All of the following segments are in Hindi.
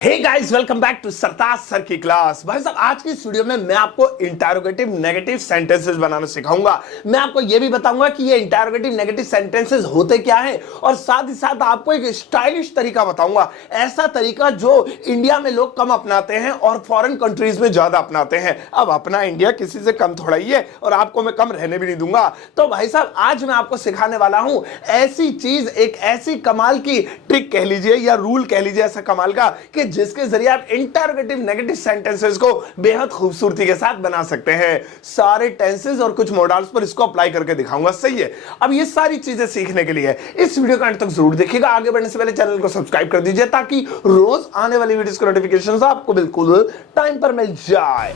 Hey guys, welcome back to Sartaj sir की क्लास। भाई साहब, आज की इस वीडियो में मैं आपको इंटरोगेटिव नेगेटिव सेंटेंसेस बनाना सिखाऊंगा। मैं आपको यह भी बताऊंगा कि ये इंटरोगेटिव नेगेटिव सेंटेंसेस होते क्या हैं, और साथ ही साथ आपको एक स्टाइलिश तरीका बताऊंगा, ऐसा तरीका जो इंडिया में लोग कम अपनाते हैं और फॉरेन कंट्रीज में ज्यादा अपनाते हैं। अब अपना इंडिया किसी से कम थोड़ा ही है, और आपको मैं कम रहने भी नहीं दूंगा। तो भाई साहब, आज मैं आपको सिखाने वाला हूं ऐसी चीज, एक ऐसी कमाल की ट्रिक कह लीजिए या रूल कह लीजिए, ऐसा कमाल का कि जिसके जरिए आप इंटरोगेटिव नेगेटिव सेंटेंसेस को बेहद खूबसूरती के साथ बना सकते हैं। सारे टेंसेस और कुछ मॉडल्स पर इसको अप्लाई करके दिखाऊंगा। सही है। अब ये सारी चीजें सीखने के लिए इस वीडियो का अंत तक जरूर देखिएगा। आगे बढ़ने से पहले चैनल को सब्सक्राइब कर दीजिए ताकि रोज आने वाली वीडियोस के नोटिफिकेशंस आपको बिल्कुल टाइम पर मिल जाए।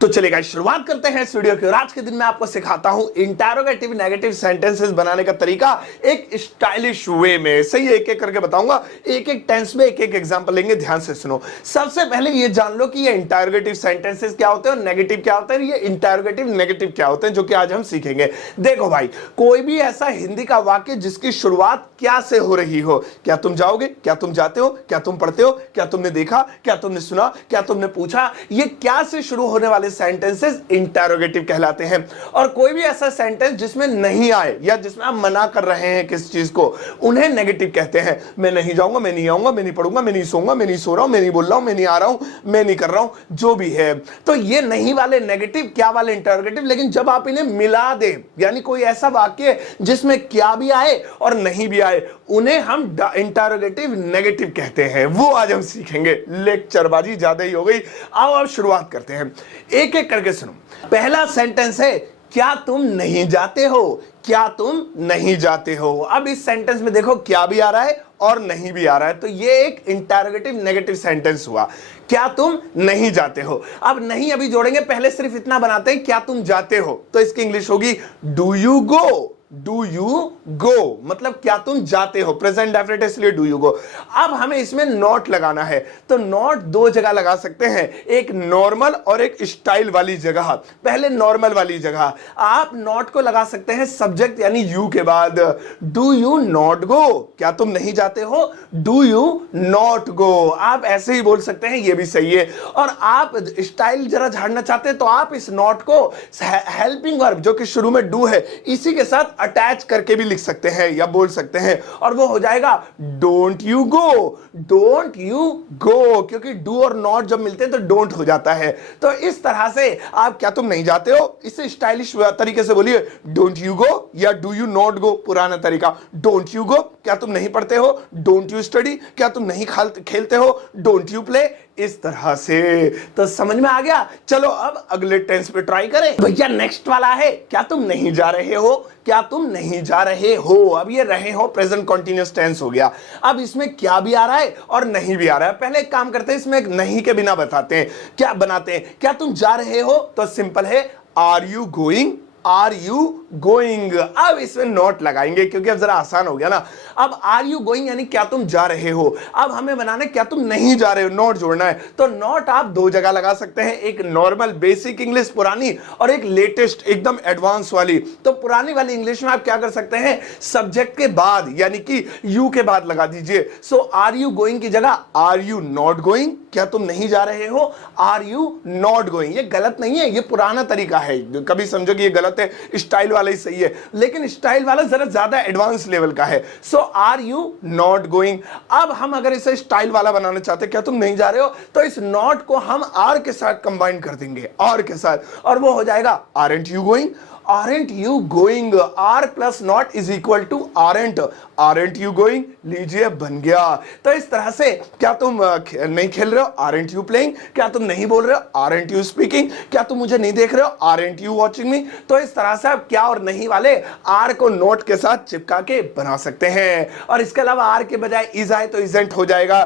तो चलिए शुरुआत करते हैं इस वीडियो की। और आज के दिन मैं आपको सिखाता हूं इंटरोगेटिव नेगेटिव सेंटेंसेस बनाने का तरीका एक स्टाइलिश वे में। सही है, एक एक करके बताऊंगा, एक एक टेंस में एक एक एग्जांपल लेंगे। ध्यान से सुनो। सबसे पहले ये जान लो कि ये इंटरोगेटिव सेंटेंसेस क्या होते हैं और नेगेटिव क्या होते हैं। ये इंटरोगेटिव नेगेटिव क्या होते हैं, जो कि आज हम सीखेंगे। देखो भाई, कोई भी ऐसा हिंदी का वाक्य जिसकी शुरुआत क्या से हो रही हो, क्या तुम जाओगे, क्या तुम जाते हो, क्या तुम पढ़ते हो, क्या तुमने देखा, क्या तुमने सुना, क्या तुमने पूछा, ये क्या से शुरू होने वाले सेंटेंसेस इंटरोगेटिव कहलाते हैं। और कोई भी ऐसा सेंटेंस जिसमें नहीं आए या जिसमें आप मना कर रहे हैं किस चीज को, उन्हें नेगेटिव कहते हैं। मैं नहीं जाऊंगा, मैं नहीं आऊंगा, मैं नहीं पढ़ूंगा, मैं नहीं सोऊंगा, मैं नहीं सो रहा हूं, मैं नहीं बोल रहा हूं, मैं नहीं आ रहा हूं, मैं नहीं कर रहा हूं, जो भी है। तो ये नहीं वाले नेगेटिव, क्या वाले इंटरोगेटिव। लेकिन जब आप इन्हें मिला दे, यानी कोई ऐसा वाक्य जिसमें क्या भी आए और नहीं भी आए, उन्हें हम इंटरोगेटिव नेगेटिव कहते हैं। वो आज हम सीखेंगे। लेक्चरबाजी ज्यादा ही हो गई। आओ अब शुरुआत करते हैं, एक एक करके सुनो। पहला सेंटेंस है, क्या तुम नहीं जाते हो, क्या तुम नहीं जाते हो। अब इस सेंटेंस में देखो, क्या भी आ रहा है और नहीं भी आ रहा है, तो ये एक इंटरोगेटिव नेगेटिव सेंटेंस हुआ। क्या तुम नहीं जाते हो। अब नहीं अभी जोड़ेंगे, पहले सिर्फ इतना बनाते हैं, क्या तुम जाते हो, तो इसकी इंग्लिश होगी do you go. Do you go मतलब क्या तुम जाते हो, प्रेजेंट डेफिनेट है, इसलिए डू यू गो। अब हमें इसमें नॉट लगाना है, तो नॉट दो जगह लगा सकते हैं, एक नॉर्मल और एक स्टाइल वाली जगह। पहले नॉर्मल वाली जगह आप नॉट को लगा सकते हैं सब्जेक्ट यानी यू के बाद। डू यू नॉट गो, क्या तुम नहीं जाते हो, डू यू नॉट गो। आप ऐसे ही बोल सकते हैं, ये भी सही है। और आप स्टाइल जरा झाड़ना चाहते हैं तो आप इस नॉट को हेल्पिंग वर्ब जो कि शुरू में डू है, इसी के साथ अटैच करके भी लिख सकते हैं या बोल सकते हैं, और वो हो जाएगा don't you go. Don't you go, क्योंकि डू और नॉट जब मिलते हैं तो डोंट हो जाता है। तो इस तरह से आप क्या तुम नहीं जाते हो, इसे स्टाइलिश तरीके से बोलिए डोंट यू गो या डू यू नॉट गो। पुराना तरीका डोंट यू गो, क्या तुम नहीं पढ़ते हो, डोंट यू स्टडी, क्या तुम नहीं खेलते हो, डोंट यू प्ले। इस तरह से तो समझ में आ गया। चलो अब अगले टेंस पे ट्राई करें। भैया नेक्स्ट वाला है, क्या तुम नहीं जा रहे हो, क्या तुम नहीं जा रहे हो। अब ये रहे हो प्रेजेंट कंटीन्यूअस टेंस हो गया। अब इसमें क्या भी आ रहा है और नहीं भी आ रहा है। पहले एक काम करते हैं, इसमें एक नहीं के बिना बताते हैं, क्या बनाते हैं। क्या तुम जा रहे हो, तो सिंपल है are you going, are you going. अब इसमें नॉट लगाएंगे क्योंकि अब जरा आसान हो गया ना। अब आर यू गोइंग यानी क्या तुम जा रहे हो। अब हमें बनाना है क्या तुम नहीं जा रहे हो, नॉट जोड़ना है। तो नॉट आप दो जगह लगा सकते हैं, एक नॉर्मल बेसिक इंग्लिश पुरानी और एक लेटेस्ट एकदम एडवांस वाली। तो पुरानी वाली इंग्लिश में आप क्या कर सकते हैं, सब्जेक्ट के बाद यानी कि यू के बाद लगा दीजिए। सो आर यू गोइंग की जगह आर यू नॉट गोइंग, क्या तुम नहीं जा रहे हो, आर यू नॉट गोइंग। ये गलत नहीं है, ये पुराना तरीका है। कभी समझो कि ये गलत है, स्टाइल वाला ही सही है, लेकिन स्टाइल वाला जरा ज्यादा एडवांस लेवल का है। सो आर यू नॉट गोइंग। अब हम अगर इसे स्टाइल वाला बनाना चाहते हैं, क्या तुम नहीं जा रहे हो, तो इस नॉट को हम आर के साथ कंबाइन कर देंगे, आर के साथ, और वो हो जाएगा aren't you going. Aren't you going? R plus not is equal to aren't. Aren't you going? लीजिए बन गया। तो इस तरह से क्या तुम नहीं खेल रहे हो, Aren't you playing? क्या तुम नहीं बोल रहे हो, Aren't you speaking? क्या तुम मुझे नहीं देख रहे हो, Aren't you watching me? तो इस तरह से आप क्या और नहीं वाले R को नोट के साथ चिपका के बना सकते हैं। और इसके अलावा R के बजाय is आए तो isn't हो जाएगा,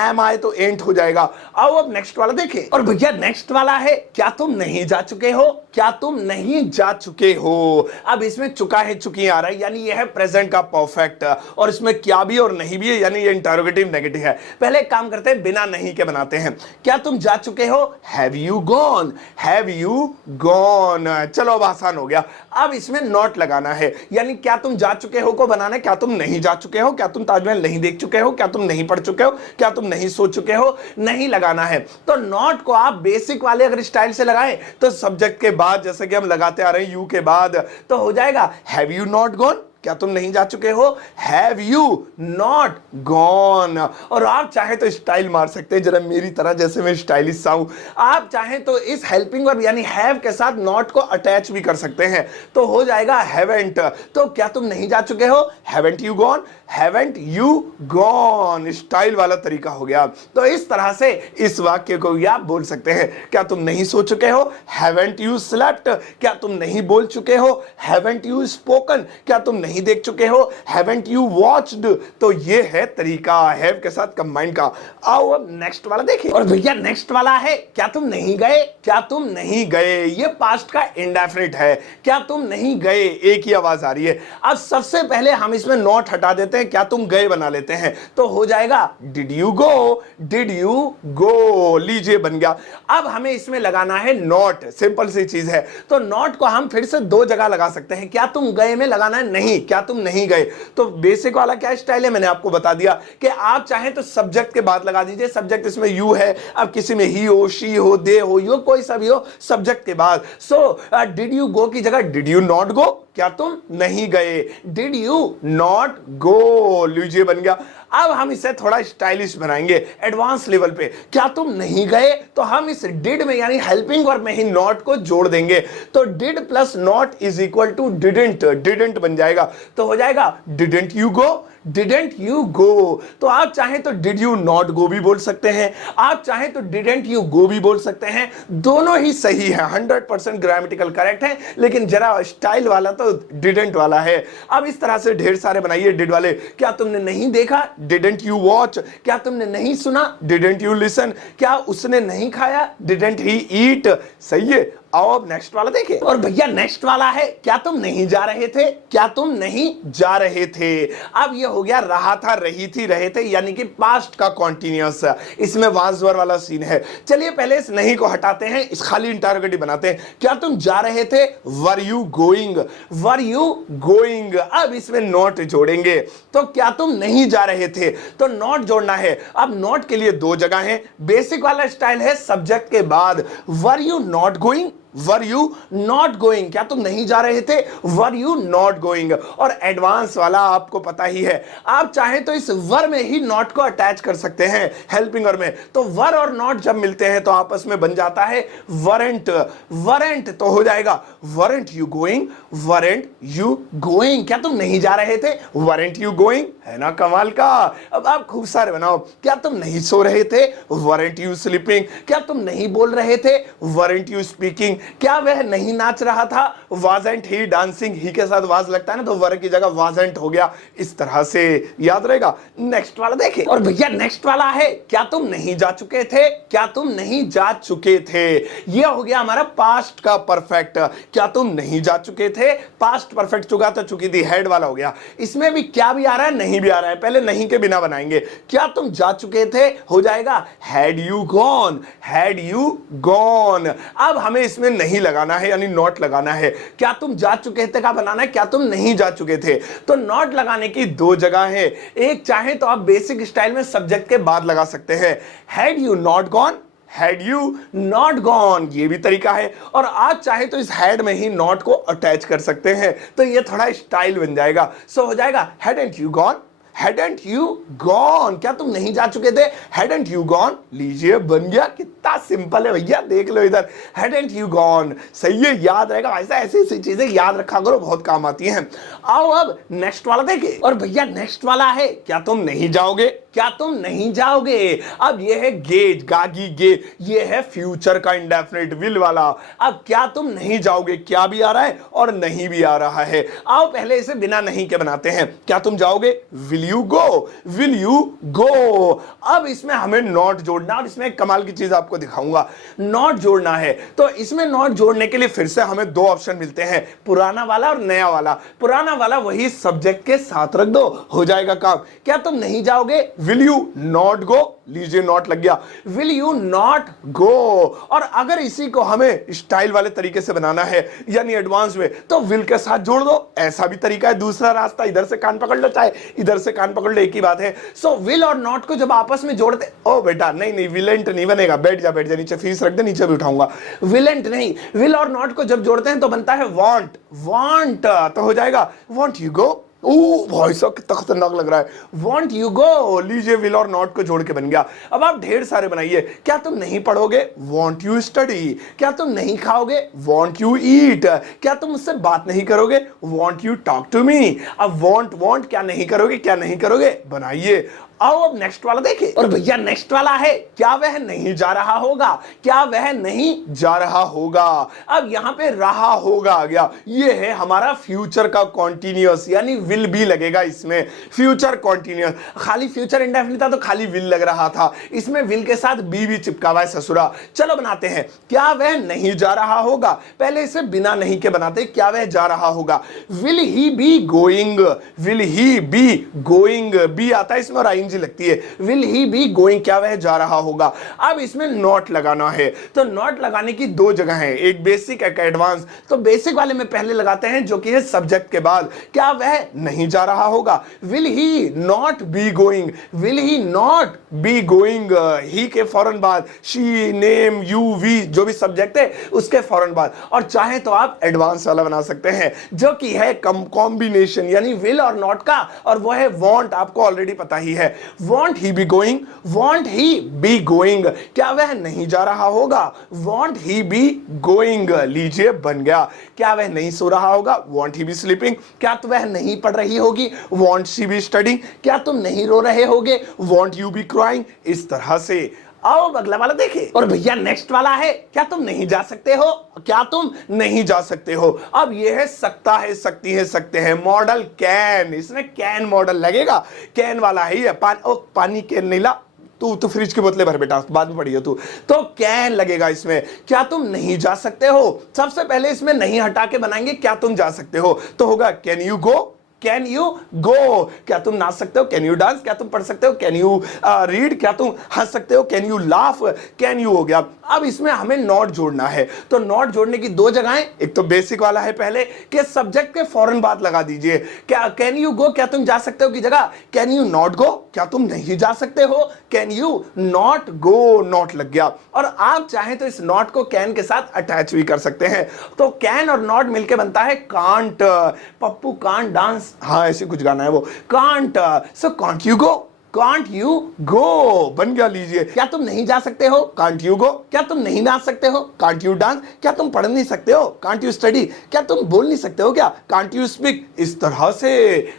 am आए तो ain't हो जाएगा। आओ अब नेक्स्ट वाला देखें। और भैया नेक्स्ट वाला है, क्या तुम नहीं जा चुके हो, क्या तुम नहीं जा चुके हो। अब इसमें चुका है चुकी आ रहा है, यानी यह है प्रेजेंट का परफेक्ट। परफेक्ट, और इसमें क्या भी और नहीं भी है, यानी ये इंटरोगेटिव नेगेटिव है। पहले एक काम करते हैं, बिना नहीं के बनाते हैं। क्या तुम जा चुके हो? Have you gone, have you gone. चलो अब आसान हो गया। अब इसमें नॉट लगाना है, यानी क्या तुम जा चुके हो को बनाना है, क्या तुम नहीं जा चुके हो, क्या तुम ताजमहल नहीं देख चुके हो, क्या तुम नहीं पढ़ चुके हो, क्या तुम नहीं सो चुके हो, नहीं लगाना है। तो नॉट को आप बेसिक वाले अगर स्टाइल से लगाएं तो सब्जेक्ट के बाद, जैसे कि हम लगाते आ रहे हैं यू के बाद, तो हो जाएगा हैव यू नॉट गॉन, क्या तुम नहीं जा चुके हो, हैव यू नॉट गॉन। और आप चाहे तो स्टाइल मार सकते हैं जरा मेरी तरह, जैसे मैं स्टाइलिश सा हूं। आप चाहे तो इस हेल्पिंग वर्ब यानी हैव के साथ नॉट को अटैच भी कर सकते हैं, तो हो जाएगा हैवेंट। तो क्या तुम नहीं जा चुके हो, haven't you gone, haven't you gone. Style वाला तरीका हो गया। तो इस तरह से इस वाक्य को भी आप बोल सकते हैं। क्या तुम नहीं सो चुके हो, हैवेंट यू स्लेप्ट। क्या तुम नहीं बोल चुके हो, हैवेंट यू स्पोकन। क्या तुम नहीं देख चुके हो, हैवेंट यू वॉच्ड। तो ये है तरीका हैव के साथ कंबाइन का। आओ अब नेक्स्ट वाला देखिए। और भैया नेक्स्ट वाला है क्या तुम नहीं गए, क्या तुम नहीं गए। ये पास्ट का इंडेफिनिट है, क्या तुम नहीं गए, एक ही आवाज आ रही है। अब सबसे पहले हम इसमें नॉट हटा देते हैं, क्या तुम गए बना लेते हैं, तो हो जाएगा did you go, did you go. लीजिए बन गया। अब हमें इसमें लगाना है नॉट, सिंपल सी चीज है। तो नॉट को हम फिर से दो जगह लगा सकते हैं। क्या तुम गए में लगाना है नहीं, क्या तुम नहीं गए। तो बेसिक वाला क्या स्टाइल है, मैंने आपको बता दिया कि आप चाहें तो सब्जेक्ट के बाद लगा दीजिए। सब्जेक्ट इसमें यू है, अब किसी में ही हो, शी हो, दे हो, यो कोई सा भी हो, सब्जेक्ट के बाद। सो डिड यू गो की जगह डिड यू नॉट गो, क्या तुम नहीं गए, डिड यू नॉट गो। लीजिए बन गया। अब हम इसे थोड़ा स्टाइलिश बनाएंगे एडवांस लेवल पे। क्या तुम नहीं गए, तो हम इस डिड में यानी हेल्पिंग वर्ब में ही नॉट को जोड़ देंगे। तो did plus not is equal to didn't, didn't बन जाएगा। तो हो जाएगा didn't you go, didn't you go. तो आप चाहें तो डिड यू नॉट गो भी बोल सकते हैं, आप चाहें तो डिडंट यू गो भी बोल सकते हैं। दोनों ही सही है, 100% ग्रामेटिकल करेक्ट है, लेकिन जरा स्टाइल वाला तो डिडंट वाला है। अब इस तरह से ढेर सारे बनाइए डिड वाले। क्या तुमने नहीं देखा, डिडंट यू वॉच। क्या तुमने नहीं सुना, डिडंट यू लिसन। क्या उसने नहीं खाया, डिडंट ही ईट। सही है। आओ अब नेक्स्ट वाला देखिए। और भैया नेक्स्ट वाला है क्या तुम नहीं जा रहे थे, क्या तुम नहीं जा रहे थे। अब ये हो गया रहा था, रही थी, रहे थे, यानी कि पास्ट का कॉन्टिन्यूअस। इसमें वाज वर वाला सीन है। चलिए पहले इस नहीं को हटाते हैं, इस खाली इंटरोगेटिव बनाते हैं। क्या तुम जा रहे थे, were you going, were you going. अब इसमें नॉट जोड़ेंगे, तो क्या तुम नहीं जा रहे थे, तो नॉट जोड़ना है। अब नॉट के लिए दो जगह है। बेसिक वाला स्टाइल है सब्जेक्ट के बाद, were you not going, were you not going. क्या तुम नहीं जा रहे थे, वर यू नॉट गोइंग। और एडवांस वाला आपको पता ही है, आप चाहें तो इस वर में ही नॉट को अटैच कर सकते हैं हेल्पिंग वर्ब में। तो वर और नॉट जब मिलते हैं तो आपस में बन जाता है वरेंट, वरेंट। तो हो जाएगा warrant you going, warrant you going. क्या तुम नहीं जा रहे थे, वरेंट यू गोइंग। है ना कमाल का। अब आप खूब सारे बनाओ। क्या तुम नहीं सो रहे थे, वरेंट यू स्लीपिंग। क्या तुम नहीं बोल रहे थे, वरेंट यू स्पीकिंग। क्या वह नहीं नाच रहा था, वाजंट ही डांसिंग। ही के साथ वाज लगता है ना, तो वर की जगह वाजंट हो गया। इस तरह से याद रहेगा। नेक्स्ट वाला देखिए। और भैया नेक्स्ट वाला है क्या तुम नहीं जा चुके थे, क्या तुम नहीं जा चुके थे। यह हो गया हमारा पास्ट का परफेक्ट। क्या तुम नहीं जा चुके थे, पास्ट परफेक्ट चुका तो चुकी थी, हेड वाला हो गया। इसमें भी क्या भी आ रहा है, नहीं भी आ रहा है। पहले नहीं के बिना बनाएंगे। क्या तुम जा चुके थे, हो जाएगा had you gone, had you gone. अब हमें इसमें नहीं लगाना है, यानी नॉट लगाना है। क्या तुम जा चुके थे का बनाना है, क्या तुम नहीं जा चुके थे। तो नॉट लगाने की दो जगह है। एक चाहे तो आप बेसिक स्टाइल में सब्जेक्ट के बाद लगा सकते हैं, had you not gone, had you not gone. ये भी तरीका है। और आप चाहे तो इस हैड में ही नॉट को अटैच कर सकते हैं, तो ये थोड़ा स्टाइल बन जाएगा। सो हो जाएगा hadn't you gone, hadn't you gone. क्या तुम नहीं जा चुके थे, हैडंट यू गॉन। लीजिए बन गया। कितना सिंपल है भैया, देख लो इधर, हैडंट यू गॉन। सही है, याद रहेगा। ऐसा ऐसी ऐसी चीजें याद रखा करो, बहुत काम आती हैं। आओ अब नेक्स्ट वाला देखिए। और भैया नेक्स्ट वाला है क्या तुम नहीं जाओगे, क्या तुम नहीं जाओगे? अब ये है गेज, गागी गे, ये है फ्यूचर का इंडेफिनिट विल वाला। अब क्या तुम नहीं जाओगे, क्या भी आ रहा है और नहीं भी आ रहा है। आओ पहले इसे बिना नहीं के बनाते हैं। क्या तुम जाओगे? Will you go, will you go. अब इसमें हमें नॉट जोड़ना, और इसमें एक कमाल की चीज आपको दिखाऊंगा। नॉट जोड़ना है तो इसमें नॉट जोड़ने के लिए फिर से हमें दो ऑप्शन मिलते हैं, पुराना वाला और नया वाला। पुराना वाला वही सब्जेक्ट के साथ रख दो, हो जाएगा काम। क्या तुम नहीं जाओगे? विल यू नॉट गो, लीजिए नॉट लग गया, विल यू नॉट गो। और अगर इसी को हमें स्टाइल वाले तरीके से बनाना है यानी एडवांस में, तो विल के साथ जोड़ दो, ऐसा भी तरीका है। दूसरा रास्ता, इधर से कान पकड़ लो चाहे इधर से कान पकड़ लो, एक ही बात है। सो विल और नॉट को जब आपस में जोड़ते, ओ बेटा नहीं नहीं विलेंट नहीं बनेगा, बैठ जा नीचे, फीस रख दे, नीचे भी उठाऊंगा। विलेंट नहीं, विल और नॉट को जब जोड़ते हैं तो बनता है वांट, वांट तो हो जाएगा वांट यू गो। भाई साहब कितना खतरनाक लग रहा है, वांट यू गो। लीजिए विल और नॉट को जोड़ के बन गया। अब आप ढेर सारे बनाइए। क्या तुम नहीं पढ़ोगे? Want you study. क्या तुम नहीं खाओगे? Want you eat. क्या तुम मुझसे बात नहीं करोगे? Want you talk to me. अब वांट क्या नहीं करोगे, क्या नहीं करोगे, बनाइए। आओ अब नेक्स्ट वाला देखें। और भैया नेक्स्ट वाला है, क्या वह नहीं जा रहा होगा? क्या वह नहीं जा रहा होगा? अब यहां पे रहा होगा आ गया, ये है हमारा फ्यूचर का कॉन्टिन्यूअस, यानी विल भी लगेगा इसमें। फ्यूचर कॉन्टिन्यूअस, खाली फ्यूचर इंडेफिनिट था तो खाली विल लग रहा था, इसमें विल के साथ बी भी चिपका हुआ है ससुरा। चलो बनाते हैं। क्या वह नहीं जा रहा होगा? पहले इसे बिना नहीं के बनाते। क्या वह जा रहा होगा? Will he be going, will he be going, be आता है इसमें और आईएनजी लगती है। विल ही बी गोइंग, क्या वह जा रहा होगा? अब इसमें नॉट लगाना है, तो नॉट लगाने की दो जगह है, एक बेसिक एक एडवांस। तो बेसिक वाले में पहले लगाते हैं जो कि है सब्जेक्ट के बाद। क्या वह नहीं जा रहा होगा? Will he not be going, will he not be going, ही के फौरन बाद शी, नेम, यू, वी जो भी सब्जेक्ट है उसके फौरन बाद। और चाहे तो आप एडवांस वाला बना सकते हैं जो कि है कॉम्बिनेशन यानी विल और नॉट का, और वो है वांट, आपको ऑलरेडी पता ही है। Won't he be going? Won't he be going? क्या वह नहीं जा रहा होगा? Won't he be going? लीजिए बन गया। क्या वह नहीं सो रहा होगा? Won't he be sleeping? क्या तो वह नहीं पढ़ रही होगी? Won't she be studying? क्या तुम नहीं रो रहे होगे? Won't you be crying? इस तरह से। आओ अगला वाला देखें। और भैया नेक्स्ट वाला है, क्या तुम नहीं जा सकते हो? क्या तुम नहीं जा सकते हो? अब ये है सकता है, सकती है, सकते हैं, मॉडल कैन, इसमें कैन मॉडल लगेगा, कैन वाला है ये। पानी कैन नहीं ला, तू तो फ्रिज की बोतलें भर बेटा, बाद में पढ़िए तू। तो कैन लगेगा इसमें। क्या तुम नहीं जा सकते हो? सबसे पहले इसमें नहीं हटा के बनाएंगे क्या तुम जा सकते हो, तो होगा can you go, can you go. क्या तुम नाच सकते हो? Can you dance. क्या तुम पढ़ सकते हो? Can you read. क्या तुम हंस सकते हो? Can you laugh. Can you हो गया। अब इसमें हमें नॉट जोड़ना है, तो नॉट जोड़ने की दो जगहें, एक तो बेसिक वाला है पहले कि सब्जेक्ट के फौरन बाद लगा दीजिए। क्या कैन यू गो, क्या तुम जा सकते हो की जगह कैन यू नॉट गो, क्या तुम नहीं जा सकते हो, can you not go, not लग गया। और आप चाहें तो इस नॉट को कैन के साथ अटैच भी कर सकते हैं, तो कैन और नॉट मिलकर बनता है कांट। पप्पू कांट डांस, हाँ ऐसे कुछ गाना है वो, can't. So can't you go, can't you go बन गया। लीजिए, क्या तुम नहीं जा सकते हो? Can't you go. क्या तुम नहीं नाच सकते हो? Can't you dance. क्या तुम पढ़ नहीं सकते हो? Can't you study. क्या तुम बोल नहीं सकते हो? क्या कांट यू स्पीक। इस तरह से,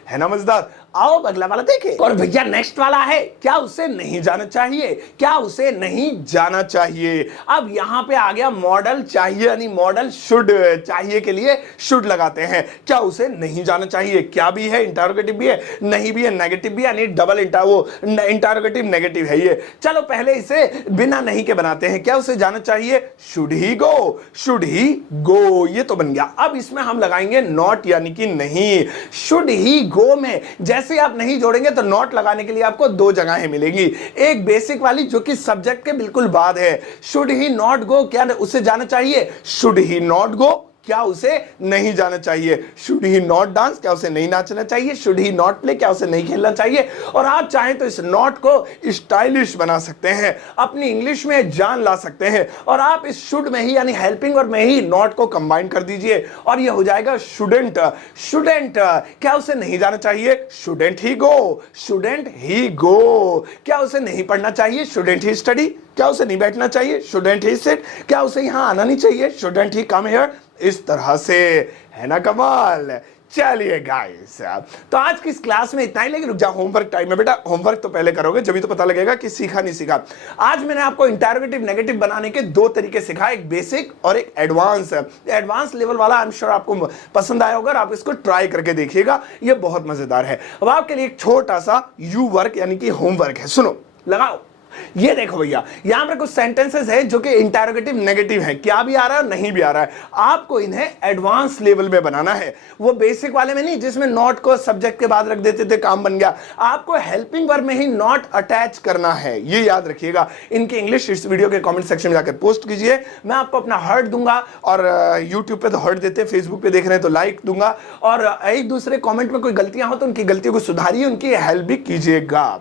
है ना मजेदार। आओ अगला वाला देखें। और भैया नेक्स्ट वाला है, क्या उसे नहीं जाना चाहिए? क्या उसे नहीं जाना चाहिए? अब यहां पे आ गया मॉडल चाहिए, यानी मॉडल शुड, चाहिए के लिए शुड लगाते हैं। क्या उसे नहीं जाना चाहिए? क्या भी है, इंटरोगेटिव भी है, नहीं भी है, नेगेटिव भी है, यानी डबल इंटरोगेटिव नेगेटिव है ये। चलो पहले इसे बिना नहीं के बनाते हैं। क्या उसे जाना चाहिए? Should he go, should he गो, ये तो बन गया। अब इसमें हम लगाएंगे नॉट यानी कि नहीं। शुड ही गो में जैसे आप नहीं जोड़ेंगे तो नॉट लगाने के लिए आपको दो जगहें मिलेंगी, एक बेसिक वाली जो कि सब्जेक्ट के बिल्कुल बाद है। शुड ही नॉट गो, क्या उसे जाना चाहिए? शुड ही नॉट गो, क्या उसे नहीं जाना चाहिए? शुड ही नॉट डांस, क्या उसे नहीं नाचना चाहिए? शुड ही नॉट प्ले, क्या उसे नहीं खेलना चाहिए? और आप चाहें तो इस नॉट को स्टाइलिश बना सकते हैं, अपनी इंग्लिश में जान ला सकते हैं, और आप इस शुड में ही यानी हेल्पिंग और में ही नॉट को कंबाइन कर दीजिए और ये हो जाएगा शुडेंट। शुडेंट, क्या उसे नहीं जाना चाहिए? शुडेंट ही गो, शुडेंट ही गो। क्या उसे नहीं पढ़ना चाहिए? शुडेंट ही स्टडी। क्या उसे नहीं बैठना चाहिए? शुडेंट ही सिट। क्या उसे यहां आना नहीं चाहिए? Shouldn't he come here. इस तरह से, है ना कमाल। चलिए गाइस, तो आज की इस क्लास में इतना ही, लेकिन रुक जाओ, होमवर्क टाइम है बेटा। होमवर्क तो पहले करोगे जब तो पता लगेगा कि सीखा नहीं सीखा। आज मैंने आपको इंटरोगेटिव नेगेटिव बनाने के दो तरीके सिखाए, एक बेसिक और एक एडवांस। एडवांस लेवल वाला आई एम श्योर आपको पसंद आया होगा, आप इसको ट्राई करके देखिएगा, ये बहुत मजेदार है। अब आपके लिए एक छोटा सा यू वर्क यानी कि होमवर्क है, सुनो, लगाओ। ये देखो भैया, यहां पर कुछ सेंटेंसेस है जो कि इंटरोगेटिव नेगेटिव है, क्या भी आ रहा है नहीं भी आ रहा है। आपको इन्हें एडवांस लेवल में बनाना है, वो बेसिक वाले में नहीं जिसमें नॉट को सब्जेक्ट के बाद रख देते थे, काम बन गया। आपको हेल्पिंग वर्ब में ही नॉट अटैच करना है, ये याद रखिएगा। इनकी इंग्लिश इस वीडियो के कमेंट सेक्शन में जाकर पोस्ट कीजिए, मैं आपको अपना हार्ट दूंगा, और यूट्यूब पे तो हार्ट देते हैं, फेसबुक पे देख रहे हैं तो लाइक दूंगा, और एक दूसरे कमेंट में कोई गलतियां हो तो उनकी गलतियों को सुधारिए, उनकी हेल्प भी कीजिएगा।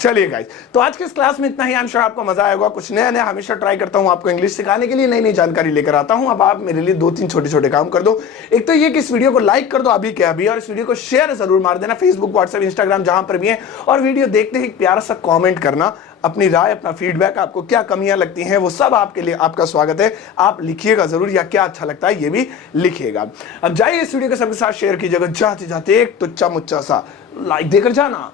चलिए गाइस, तो आज के इस क्लास में इतना ही। आई एम श्योर आपको मजा आएगा। कुछ नया नया हमेशा ट्राई करता हूं आपको इंग्लिश सिखाने के लिए, नई नई जानकारी लेकर आता हूं। अब आप मेरे लिए दो तीन छोटे छोटे काम कर दो। एक तो ये कि इस वीडियो को लाइक कर दो अभी के अभी, और इस वीडियो को शेयर जरूर मार देना, फेसबुक, व्हाट्सएप, इंस्टाग्राम जहां पर भी है। और वीडियो देखते ही एक प्यारा सा कॉमेंट करना, अपनी राय, अपना फीडबैक, आपको क्या कमियां लगती हैं वो सब आपके लिए, आपका स्वागत है। आप लिखिएगा जरूर, या क्या अच्छा लगता है ये भी लिखिएगा। अब जाइए इस वीडियो को सबके साथ शेयर कीजिएगा, जाते जाते एक टुच्चा मुच्चा सा लाइक देकर जाना।